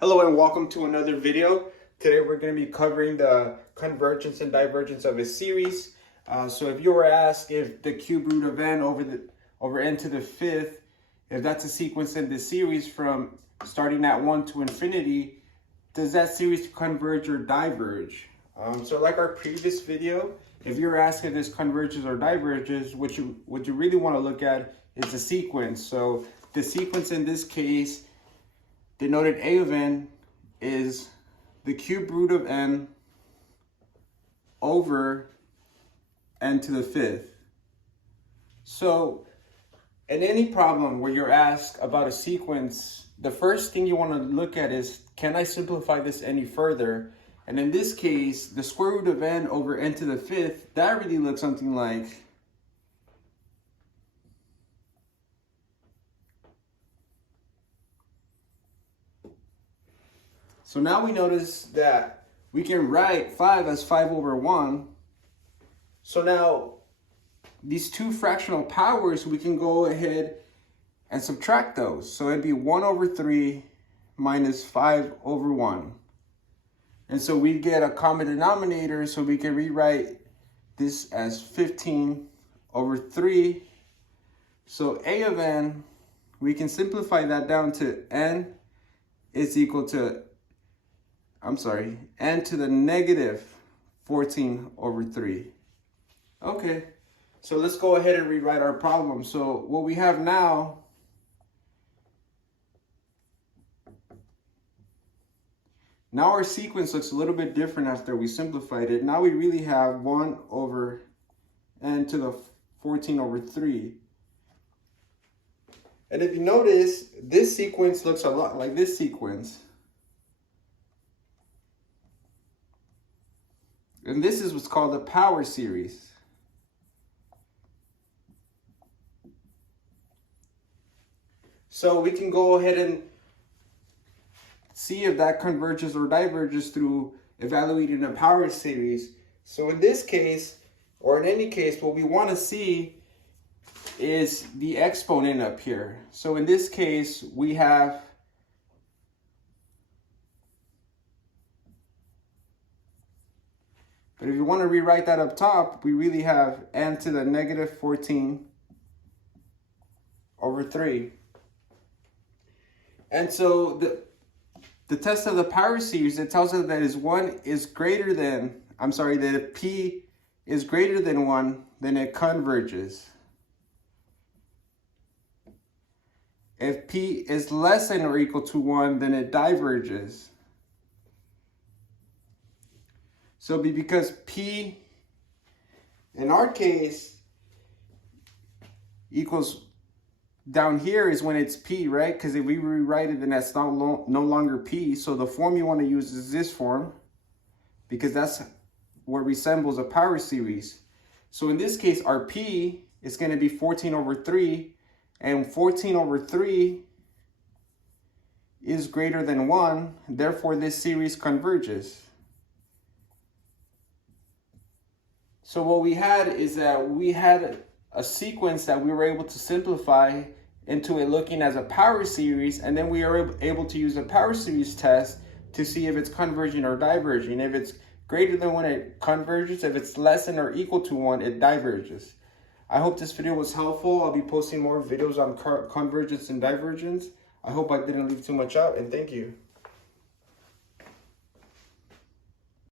Hello and welcome to another video. Today we're going to be covering the convergence and divergence of a series. So if you were asked if the cube root of n over n to the fifth, if that's a sequence in the series from starting at 1 to infinity, does that series converge or diverge? So like our previous video, if you're asked if this converges or diverges, what you really want to look at is the sequence. So the sequence in this case, denoted a of n, is the cube root of n over n to the fifth. So in any problem where you're asked about a sequence, the first thing you want to look at is, can I simplify this any further? And in this case, the square root of n over n to the fifth, that really looks something like so now we notice that we can write 5 as 5 over 1. So now these two fractional powers, we can go ahead and subtract those. So it'd be 1 over 3 minus 5 over 1. And so we get a common denominator, so we can rewrite this as 15 over 3. So a of n, we can simplify that down to n is equal to n to the negative 14 over 3. Okay, so let's go ahead and rewrite our problem. So what we have now our sequence looks a little bit different after we simplified it. Now we really have 1 over n to the 14 over 3. And if you notice, this sequence looks a lot like this sequence. And this is what's called a power series. So we can go ahead and see if that converges or diverges through evaluating a power series. So in this case, or in any case, what we want to see is the exponent up here. So in this case, we have but if you want to rewrite that up top, we really have n to the negative 14 over 3. And so the test of the power series, it tells us that that if p is greater than 1, then it converges. If p is less than or equal to 1, then it diverges. So because p, in our case, equals down here is when it's p, right? Because if we rewrite it, then that's no longer p. So the form you want to use is this form, because that's what resembles a power series. So in this case, our p is going to be 14 over 3, and 14 over 3 is greater than 1. Therefore, this series converges. So what we had is that we had a sequence that we were able to simplify into it looking as a power series, and then we are able to use a power series test to see if it's converging or diverging. If it's greater than 1, it converges. If it's less than or equal to 1, it diverges. I hope this video was helpful. I'll be posting more videos on convergence and divergence. I hope I didn't leave too much out, and thank you.